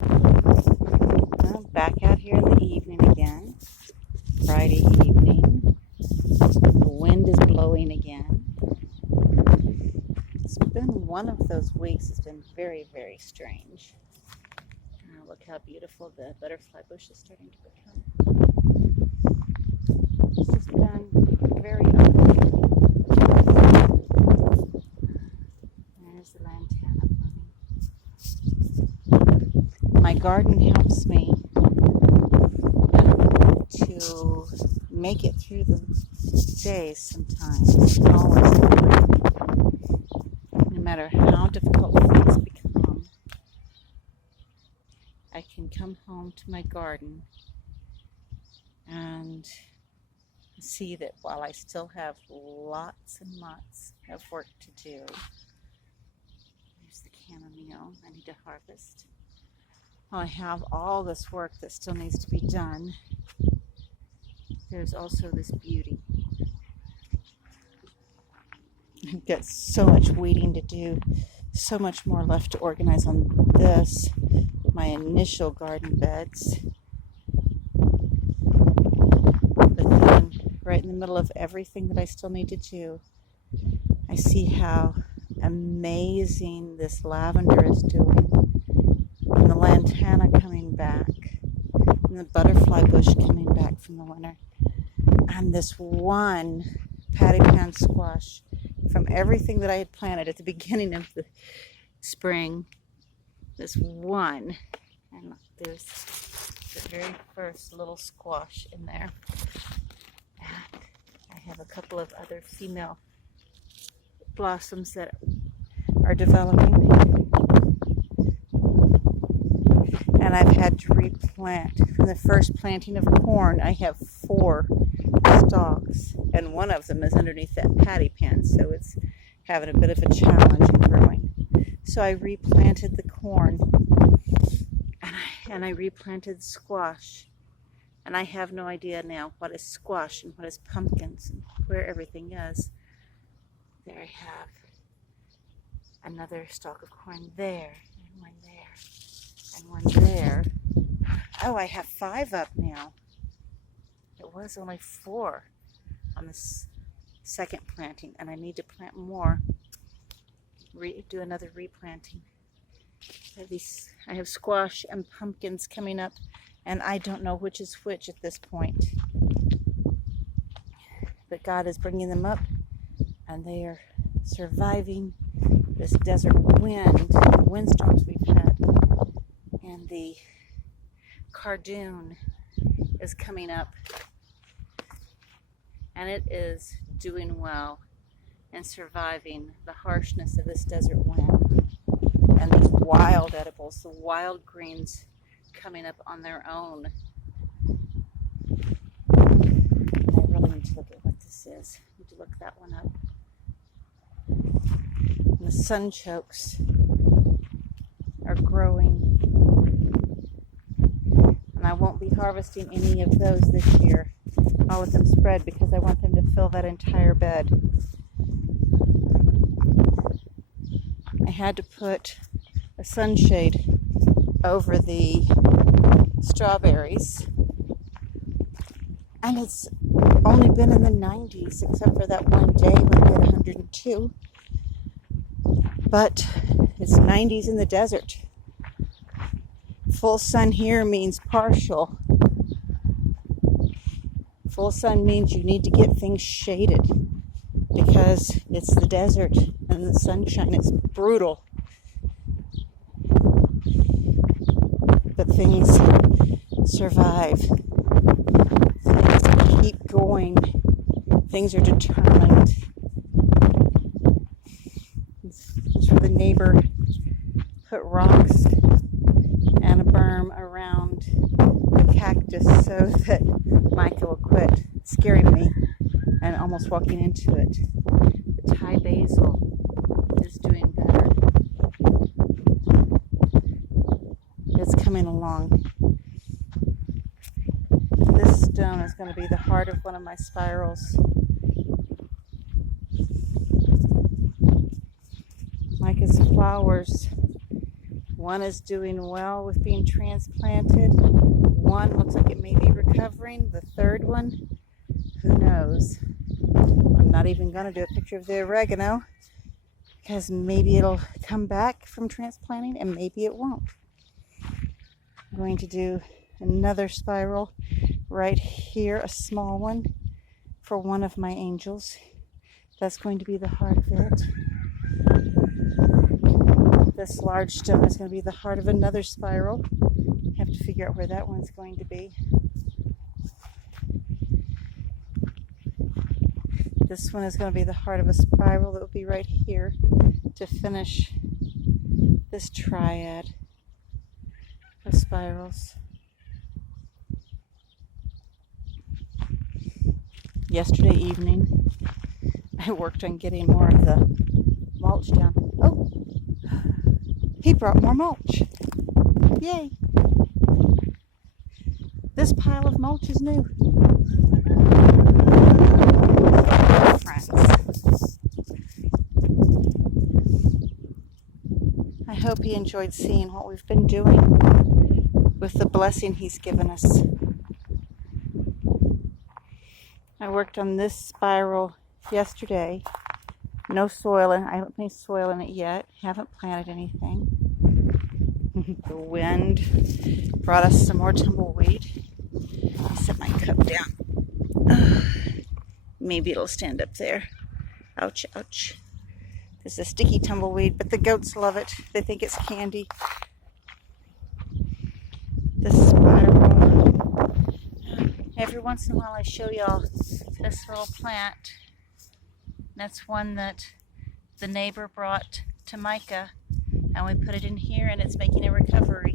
Well, back out here in the evening again. Friday evening. The wind is blowing again. It's been one of those weeks. It's been very, very strange. Look how beautiful the butterfly bush is starting to become. It's just been very ugly. There's the lantana blooming. My garden helps me to make it through the days sometimes. Always. No matter how difficult things become, I can come home to my garden and see that while I still have lots and lots of work to do. Here's the chamomile I need to harvest. While I have all this work that still needs to be done, there's also this beauty. I've got so much weeding to do, so much more left to organize on this, my initial garden beds. But then, right in the middle of everything that I still need to do, I see how amazing this lavender is doing, and the lantana coming back, and the butterfly bush coming back from the winter, and this one patty pan squash from everything that I had planted at the beginning of the spring. This one, and there's the very first little squash in there. And I have a couple of other female blossoms that are developing. And I've had to replant. From the first planting of corn, I have 4 stalks, and one of them is underneath that patty pan, so it's having a bit of a challenge in growing. So I replanted the corn, and I replanted squash, and I have no idea now what is squash and what is pumpkins and where everything is. There I have another stalk of corn there, and one there, and one there. Oh, I have 5 up now. It was only 4 on this second planting, and I need to plant more. Do another replanting. I have squash and pumpkins coming up, and I don't know which is which at this point. But God is bringing them up, and they are surviving this desert wind, the windstorms we've had, and the cardoon is coming up, and it is doing well and surviving the harshness of this desert wind and these wild edibles, the wild greens coming up on their own. I really need to look at what this is. I need to look that one up. And the sunchokes are growing, and I won't be harvesting any of those this year. I'll let them spread because I want them to fill that entire bed. I had to put a sunshade over the strawberries, and it's only been in the 90s except for that one day when we had 102. But it's 90s in the desert. Full sun here means partial. Full sun means you need to get things shaded because it's the desert and the sunshine is brutal. But things survive. Things keep going. Things are determined. So the neighbor put rocks and a berm around the cactus so that Micah will quit scaring me and almost walking into it. The Thai basil is doing better. It's coming along. This stone is going to be the heart of one of my spirals. Micah's flowers One is doing well with being transplanted. One looks like it may be recovering. The third one, who knows? I'm not even going to do a picture of the oregano because maybe it'll come back from transplanting and maybe it won't. I'm going to do another spiral right here, a small one for one of my angels. That's going to be the heart of it. This large stone is going to be the heart of another spiral. I have to figure out where that one's going to be. This one is going to be the heart of a spiral that will be right here to finish this triad of spirals. Yesterday evening, I worked on getting more of the mulch down. Oh, he brought more mulch. Yay. This pile of mulch is new. Friends. I hope he enjoyed seeing what we've been doing with the blessing he's given us. I worked on this spiral yesterday. No soil in it. I haven't put any soil in it yet. Haven't planted anything. The wind brought us some more tumbleweed. I set my cup down. Maybe it'll stand up there. Ouch, ouch. There's a sticky tumbleweed, but the goats love it. They think it's candy. This spiral. Every once in a while I show y'all this little plant. That's one that the neighbor brought to Micah, and we put it in here and it's making a recovery,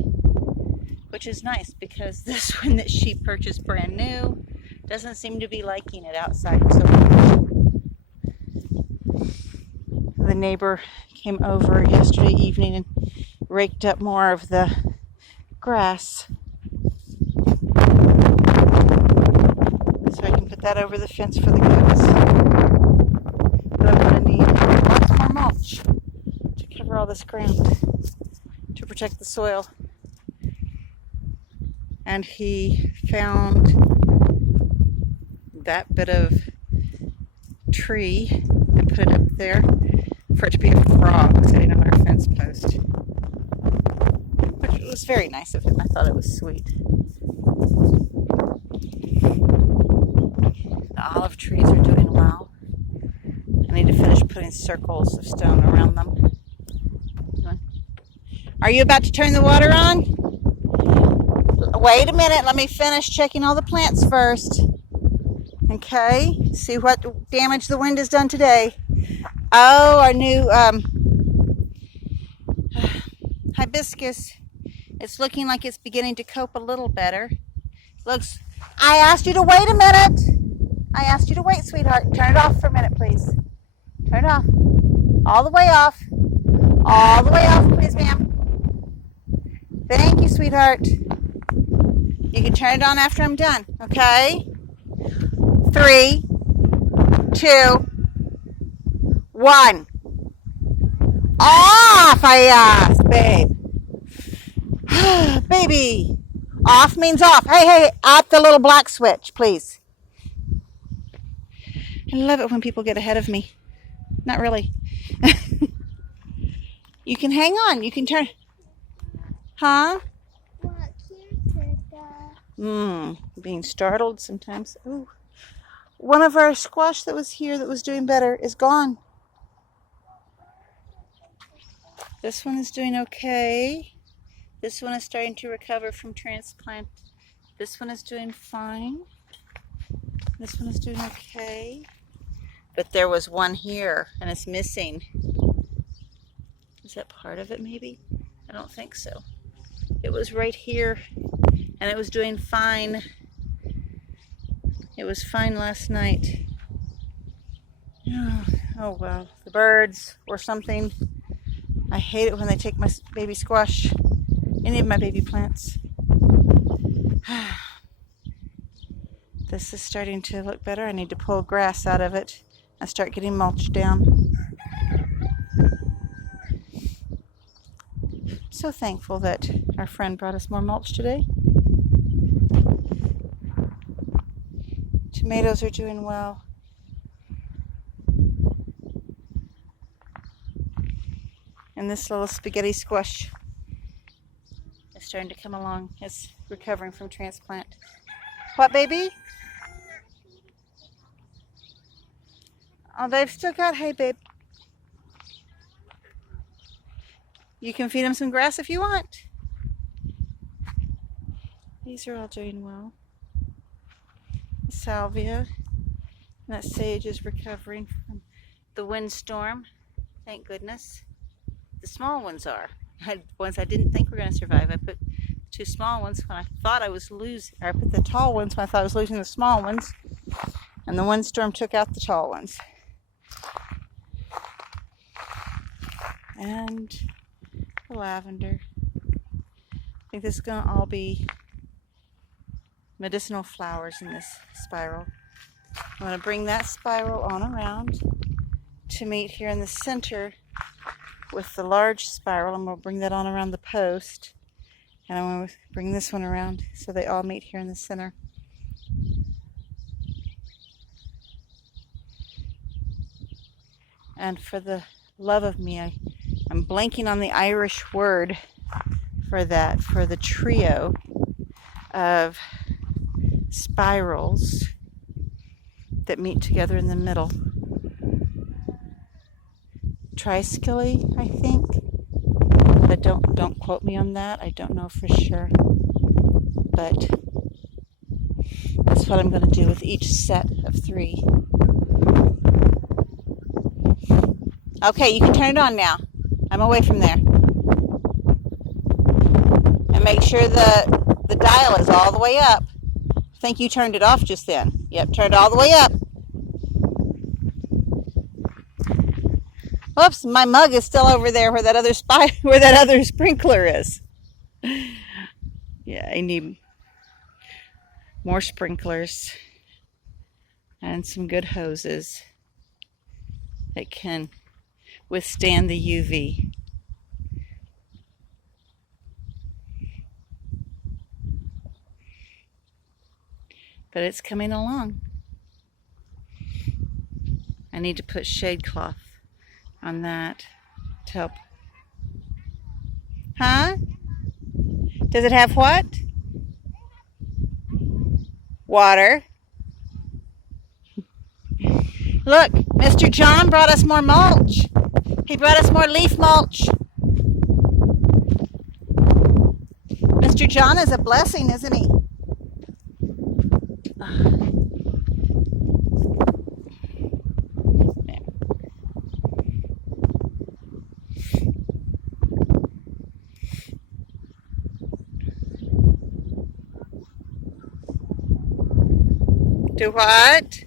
which is nice because this one that she purchased brand new doesn't seem to be liking it outside so much. The neighbor came over yesterday evening and raked up more of the grass. So I can put that over the fence for the goats. But I'm going to need lots more mulch to cover all this ground to protect the soil. And he found that bit of tree and put it up there for it to be a frog sitting on our fence post. Which was very nice of him. I thought it was sweet. The olive trees are doing well. I need to finish putting circles of stone around them. Are you about to turn the water on? Wait a minute, let me finish checking all the plants first. Okay, see what damage the wind has done today. Oh, our new hibiscus. It's looking like it's beginning to cope a little better. Looks. I asked you to wait a minute. I asked you to wait, sweetheart. Turn it off for a minute, please. Turn it off. All the way off. All the way off, please, ma'am. Thank you, sweetheart. You can turn it on after I'm done, okay? 3, 2, 1. Off, I asked, babe. Baby. Off means off. Hey, off the little black switch, please. I love it when people get ahead of me. Not really. You can hang on. You can turn. Huh? Being startled sometimes. Ooh. One of our squash that was here that was doing better is gone. This one is doing okay. This one is starting to recover from transplant. This one is doing fine. This one is doing okay. But there was one here and it's missing. Is that part of it maybe? I don't think so. It was right here and it was doing fine. It was fine last night. Oh well, the birds or something. I hate it when they take my baby squash, any of my baby plants. This is starting to look better. I need to pull grass out of it and start getting mulch down. so thankful that our friend brought us more mulch today. Tomatoes are doing well. And this little spaghetti squash is starting to come along. It's recovering from transplant. What, baby? Oh, they've still got hay, babe. You can feed them some grass if you want. These are all doing well. Salvia. And that sage is recovering from the windstorm. Thank goodness. The small ones are. I had ones I didn't think were going to survive. I put 2 small ones when I thought I was losing. I put the tall ones when I thought I was losing the small ones. And the windstorm took out the tall ones. And the lavender. I think this is going to all be medicinal flowers in this spiral. I'm going to bring that spiral on around to meet here in the center with the large spiral. I'm going to bring that on around the post. And I'm going to bring this one around so they all meet here in the center. And for the love of me, I'm blanking on the Irish word for that, for the trio of spirals that meet together in the middle. Triskele, I think. But don't quote me on that. I don't know for sure. But that's what I'm going to do with each set of 3. Okay, you can turn it on now. I'm away from there. And make sure the dial is all the way up. I think you turned it off just then. Yep, turned it all the way up. Whoops, my mug is still over there where that other sprinkler is. Yeah, I need more sprinklers and some good hoses that can withstand the UV. But it's coming along. I need to put shade cloth on that to help. Huh? Does it have what? Water. Look, Mr. John brought us more mulch. He brought us more leaf mulch. Mr. John is a blessing, isn't he? Do what?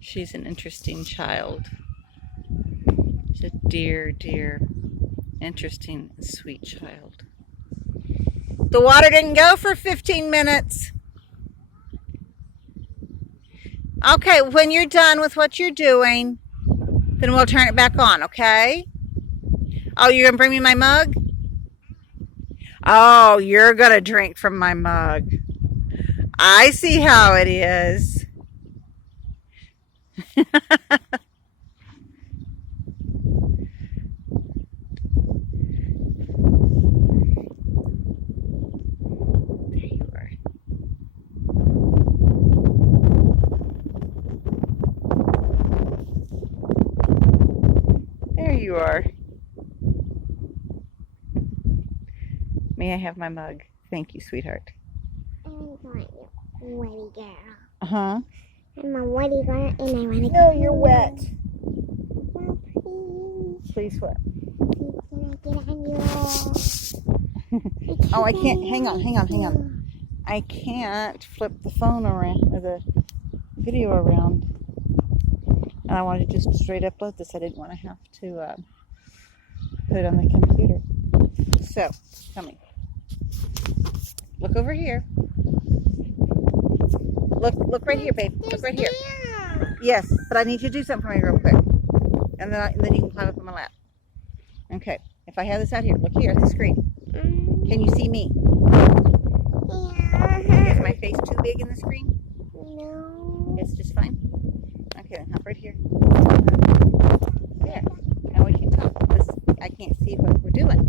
She's an interesting child. She's a dear, interesting, sweet child. The water didn't go for 15 minutes. Okay, when you're done with what you're doing, then we'll turn it back on, okay? Oh, you're going to bring me my mug? Oh, you're going to drink from my mug. I see how it is. There you are. May I have my mug? Thank you, sweetheart. I want you, wetty girl. Uh-huh. I'm a wetty girl and I want to No, you're wet. No, please. Please what? Please, can I get on you? Oh, I can't. Hang on. I can't flip the phone around, or the video around. And I wanted to just straight upload this. I didn't want to have to put it on the computer. So, coming. Look over here. Look right here, babe. Look right here. Yes, but I need you to do something for me real quick. And then you can climb up on my lap. Okay. If I have this out here, look here at the screen. Can you see me? Yeah. Is my face too big in the screen? No. It's just fine? Okay, then hop right here. There. And we can talk because I can't see what we're doing.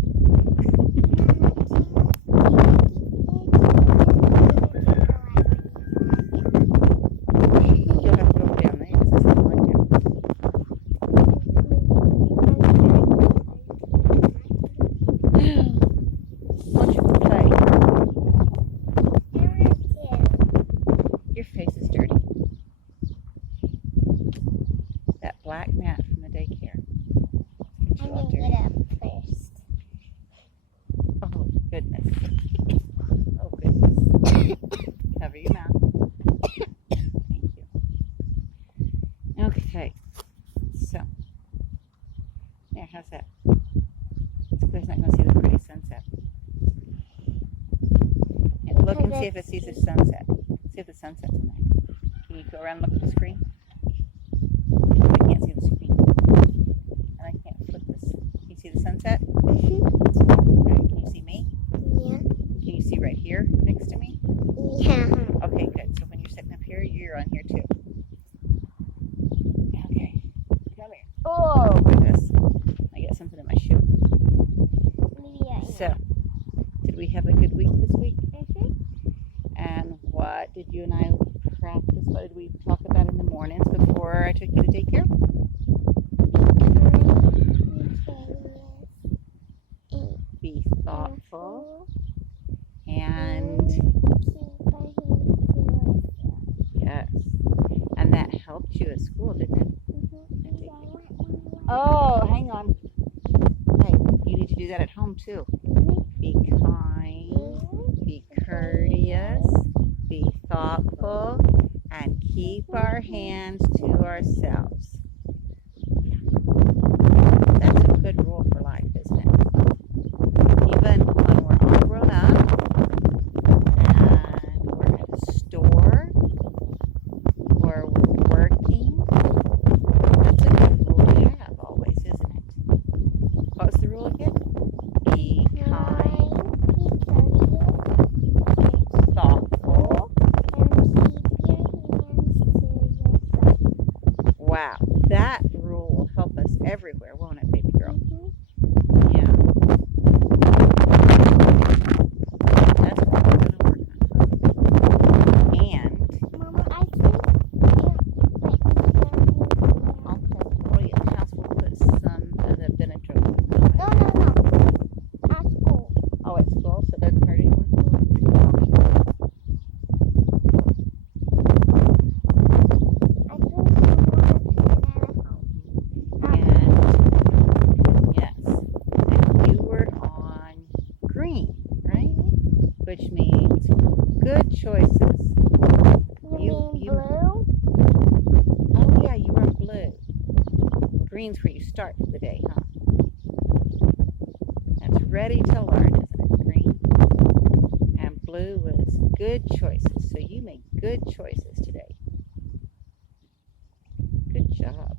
You'll have to go down there because it's not like that. Why don't you play? Your face is dirty. That black mat from the daycare. It's I'm all gonna dirty. get up first. Oh, goodness. Oh, goodness. Cover your mouth. Thank you. Okay. So. There, how's that? Square's not going to see the pretty sunset. And look and see if it sees the sunset. See if the sunset's in there. Can you go around and look at the screen? I can't see the screen. And I can't flip this. Can you see the sunset? Okay, can you see me? Yeah. Can you see right here next to me? Yeah. Okay, good. So when you're sitting up here, you're on here too. Okay. Come here. Oh, goodness. I got something in my shoe. So, did we have a good week this week? And what did you and I practice? What did we talk about in the mornings before I took you to daycare? Be thoughtful and yes. And that helped you at school, didn't it? Oh, hang on. Hey, you need to do that at home too. Be kind, be courteous, be thoughtful, and keep our hands to ourselves. That's a good rule for life, isn't it? Even when we're all grown up and we're at a store or we're working, that's a good rule to have always, isn't it? What was the rule again? Be kind, thoughtful. Wow, that rule will help us everywhere, won't it, baby girl? Yeah. That's what we're going to work on. And I'll you in the house. We'll put some of the Benadryl. Oh, at school, so it doesn't hurt anyone? And yes, and you were on green, right? Which means good choices. Oh yeah, you were on blue. Green's where you start for the day, huh? That's ready to learn, isn't it? Green. And blue was good choices. So you made good choices today. Good job.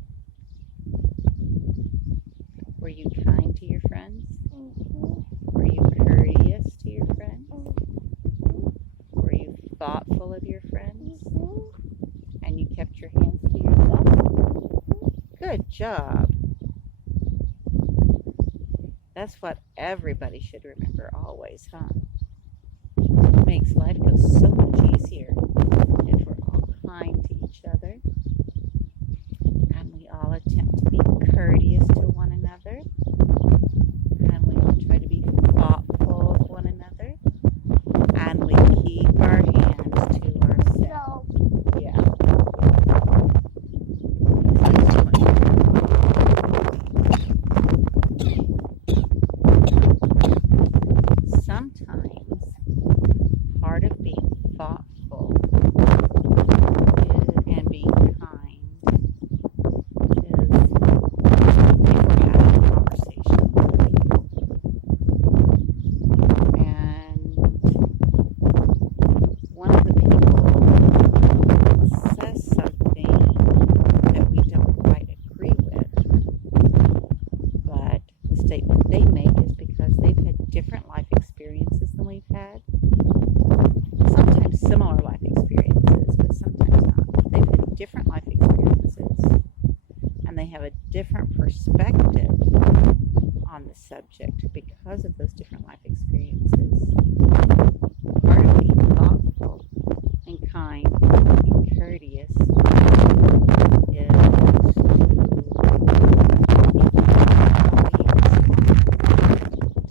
Were you kind to your friends? Were you courteous to your friends? Were you thoughtful of your friends? And you kept your hands to yourself? Good job. That's what everybody should remember always, huh? It makes life go so much easier if we're all kind to each other and we all attempt to be courteous to one another and we all try to be thoughtful of one another and we keep our hands to ourselves. Yeah. Sometimes part of being different perspective on the subject because of those different life experiences. Part of being thoughtful and kind and courteous is to be to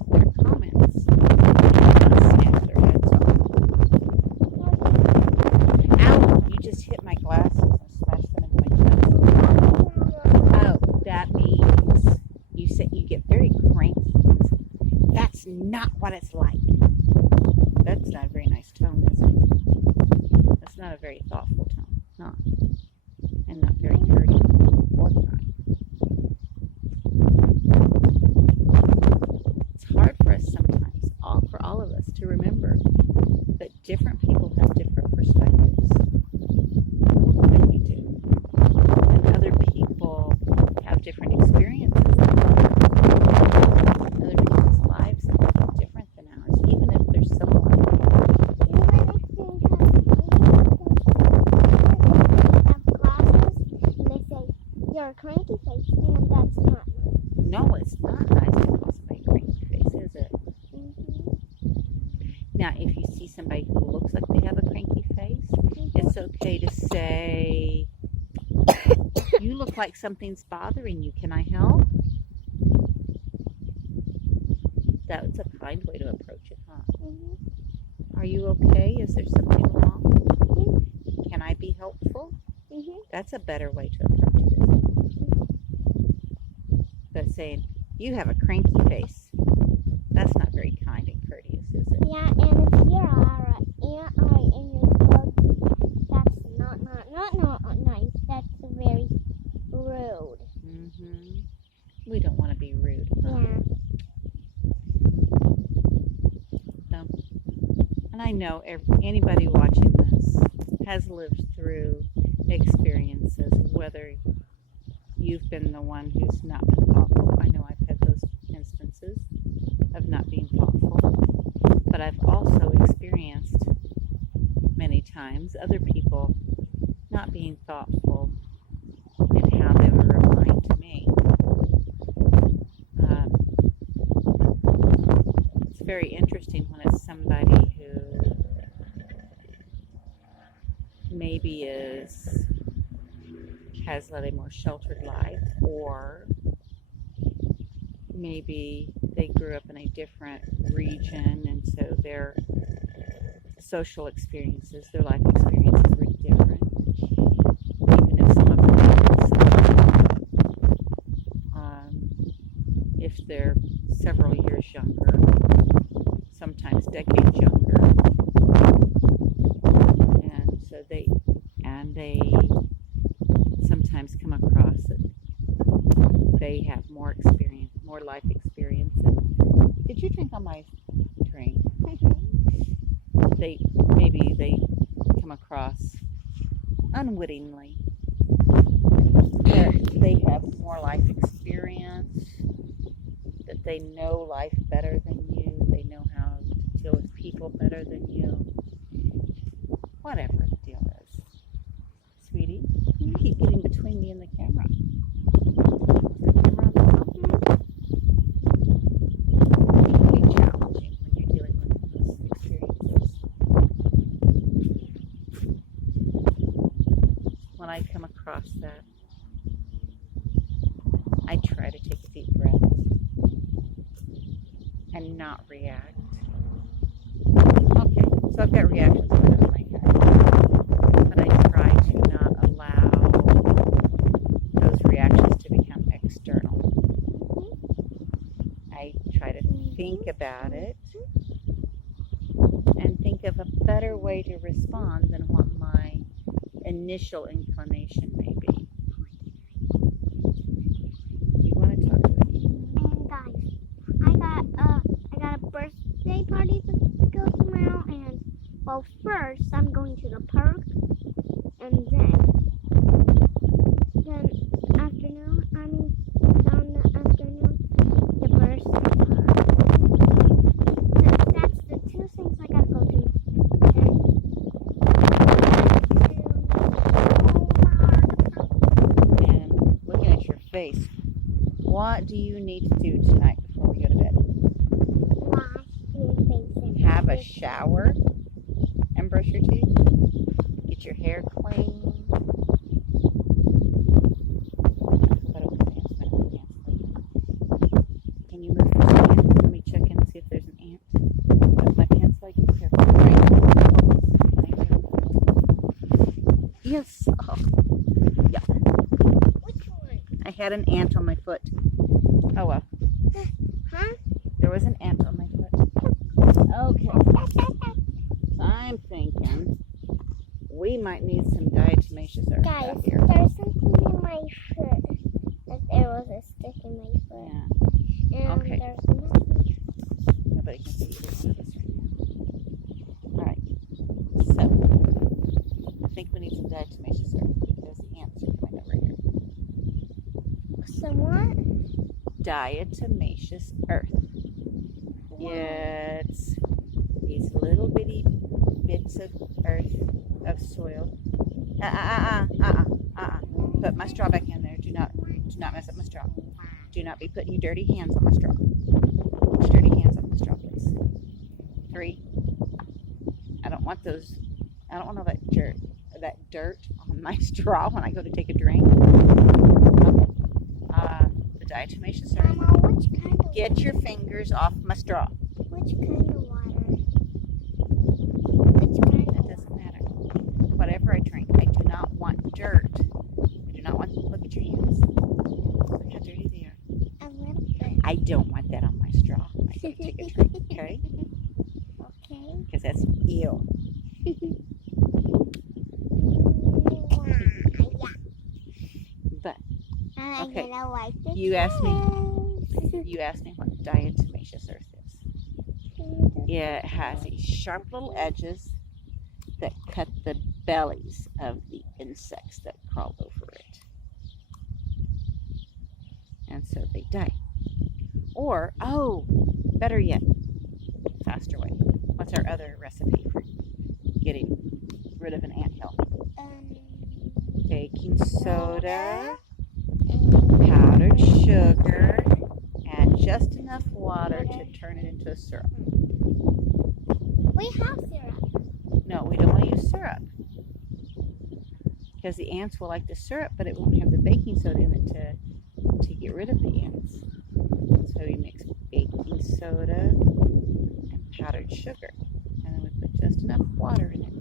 their comments, not snap their heads off. Ow! You just hit my glasses and smashed them into my chest. Oh, that means you get very cranky. That's not what it's like. That's not a very nice tone, is it? That's not a very thoughtful tone. Not. And not very courteous or kind. It's hard for us sometimes, for all of us, to remember that different people have different perspectives than we do. And other people have different experiences than we do. Other people's lives are different than ours, even if they're similar. You're a cranky face, and that's not nice. No, it's not nice to call somebody a cranky face, is it? Now, if you see somebody who looks like they have a cranky face, it's okay to say, you look like something's bothering you. Can I help? That's a kind way to approach it, huh? Are you okay? Is there something wrong? Can I be helpful? That's a better way to approach it, isn't it? But saying, you have a cranky face, that's not very kind and courteous, is it? Yeah, and if you are an eye in your book, that's not nice. That's very rude. We don't want to be rude, huh? Yeah. No. And I know anybody watching this has lived through experiences, whether you've been the one who's not been thoughtful. I know I've had those instances of not being thoughtful, but I've also experienced many times other people not being thoughtful in how they were replying to me. It's very interesting when it's somebody who maybe has led a more sheltered life, or maybe they grew up in a different region, and so their social experiences, their life experiences were different, even if some of them were similar. If they're several years younger, sometimes decades younger, and so they sometimes come across that they have more experience, more life experience. And did you drink on my drink? Maybe they come across unwittingly that they have more life experience, that they know life better than you, they know how to deal with people better than you. Whatever the deal is. Sweetie, you keep getting between me and the camera. Is the camera on the top? It can be challenging when you're dealing with those experiences. When I come across that, I try to take a deep breath and not react. Okay, so I've got reactions going on in my head, but I try to not allow those reactions to become external. I try to think about it and think of a better way to respond than what my initial inclination may be. You want to talk to me? And guys, I got a birthday party to go tomorrow, and well, first I'm going to the park, and then afternoon, down the afternoon, the birthday party. That's the two things I gotta go to. And looking at your face, What do you need to do tonight before we go to bed? Wash your face and Have a brush your shower and brush your teeth. Get your hair clean. Can you move this hand? Let me check and see if there's an ant. If my pants like it, careful. Thank you. Yes. Oh. Yeah. Which one? I had an ant on my foot. Oh well. Huh? There was an ant on my foot. Okay. So I'm thinking we might need some diatomaceous earth Guys, out here. there's something in my foot. Like there was a stick in my foot. Yeah. And Okay. there's nothing. Nobody can see either one of us right now. Alright. So I think we need some diatomaceous earth because the ants are coming over here. Some what? Diatomaceous earth. It's these little bitty bits of earth, of soil. Put my straw back in there. Do not mess up my straw. Do not be putting your dirty hands on my straw. Get your dirty hands off my straw, please. 3. I don't want all that dirt on my straw when I go to take a drink. Okay. The diatomaceous earth. Mama, which kind of Get your fingers off my straw. Which kind of water? Which kind It of doesn't matter. Whatever I drink, I do not want dirt. I do not want. Look at your hands. Look how dirty they are. a little bit. I don't want that on my straw when I go to take a drink. Okay? Okay. Because that's ew. But I'm Okay. gonna wipe it. You asked me what diatomaceous earth is. Yeah, it has these sharp little edges that cut the bellies of the insects that crawl over it. And so they die. Or, better yet, faster way. What's our other recipe for getting rid of an anthill? Baking soda, powdered sugar, and just enough water to turn it into a syrup. We have syrup. No, we don't want to use syrup because the ants will like the syrup, but it won't have the baking soda in it to get rid of the ants. So we mix baking soda and powdered sugar, and then we put just enough water in it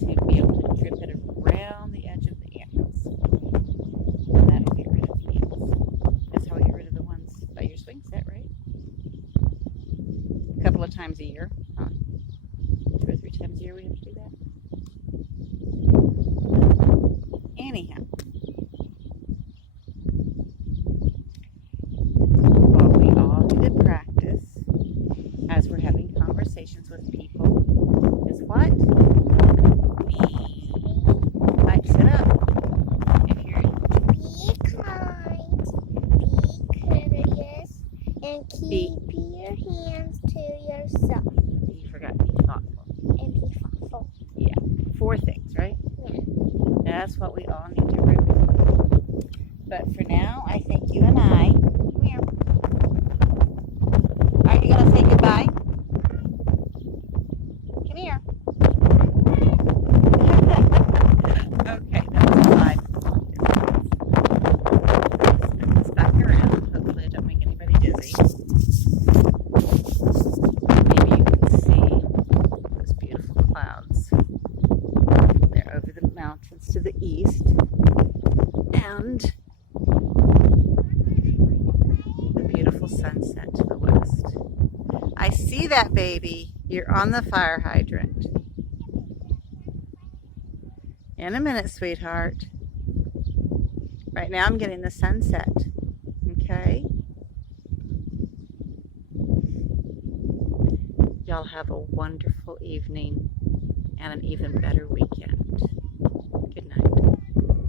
to be able to drip it around the edge of the ants, and that'll get rid of the ants. That's how we get rid of the ones by your swing set, right? A couple of times a year, huh? 2 or 3 times a year we have to do that. Anyhow, what we all need to practice as we're having conversations with people is what? Mike, sit up. If you're Be kind, be courteous, and keep your hands to yourself. You forgot to be thoughtful. And be thoughtful. 4 things, right? Yeah. That's what we all need to remember. But for now, I think you and I. Come here. Are you gonna say goodbye? Come here. Okay, that was 5. Spin this back around. Hopefully, I don't make anybody dizzy. Maybe you can see those beautiful clouds. They're over the mountains to the east, and the beautiful sunset to the west. I see that, baby. You're on the fire hydrant. In a minute, sweetheart. Right now I'm getting the sunset. Okay? Y'all have a wonderful evening and an even better weekend.